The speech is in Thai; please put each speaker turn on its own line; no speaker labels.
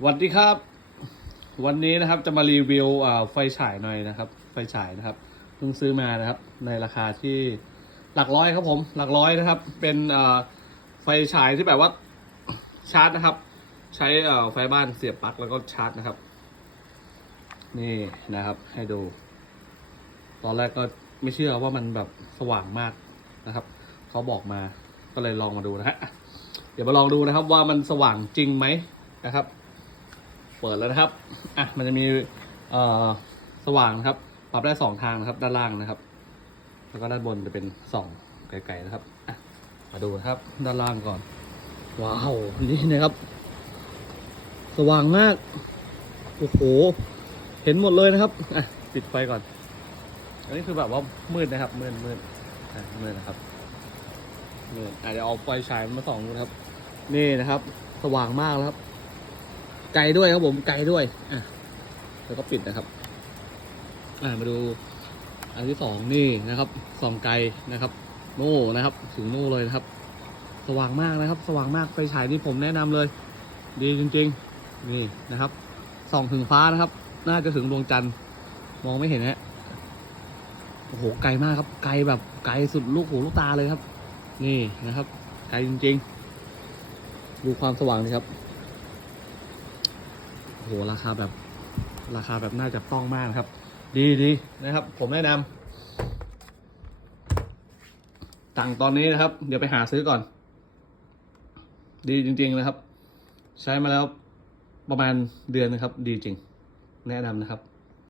สวัสดีครับ วันนี้นะครับจะมารีวิวไฟฉายหน่อยนะครับ ไฟฉายนะครับเพิ่งซื้อมานะครับ ในราคาที่หลักร้อยครับผม หลักร้อยนะครับ เป็นไฟฉายที่แบบว่าชาร์จนะครับ ใช้ไฟบ้านเสียบปลั๊กแล้วก็ชาร์จนะครับ นี่นะครับ ให้ดู ตอนแรกก็ไม่เชื่อว่ามันแบบสว่างมากนะครับเขาบอกมาก็เลยลองมาดูนะฮะเดี๋ยวมาลองดูนะครับว่ามันสว่างจริงไหมนะครับ เปิดแล้วนะครับ อะ มันจะมีเอ่อสว่างนะครับ ปรับได้สองทางนะครับ ด้านล่างนะครับ แล้วก็ด้านบนจะเป็นส่องไกลๆนะครับ อะ มาดูนะครับ ด้านล่างก่อน ว้าว นี่นะครับ สว่างมาก โอ้โห เห็นหมดเลยนะครับ อะ ปิดไฟก่อน อันนี้คือแบบว่ามืดนะครับ มืดมืดอะมืดนะครับนี่อาจจะเอาไฟฉายมาส่องดูนะครับ นี่นะครับ สว่างมากแล้วครับ ไกลด้วยครับผมไกลด้วย อะแล้วก็ปิดนะครับ อ่ามาดูอันที่สองนี่นะครับส่องไกลนะครับ โน่นะครับ ถึงโน่เลยนะครับ สว่างมากนะครับ สว่างมากไฟฉายนี่ผมแนะนำเลย ดีจริง ๆ นี่นะครับส่องถึงฟ้านะครับ น่าจะถึงดวงจันทร์มองไม่เห็นฮะโอ้โหไกลมากครับ ไกลแบบไกลสุดลูกหูลูกตาเลยครับ นี่นะครับ ไกลจริง ๆ ดูความสว่างนี่ครับ โอ้โหราคาแบบราคาแบบน่าจับต้องมากนะครับ ดีดีนะครับ ผมแนะนำสั่งตอนนี้นะครับ เดี๋ยวไปหาซื้อก่อน ดีจริง ๆนะครับ ใช้มาแล้วประมาณเดือนนะครับ ดีจริง แนะนำนะครับ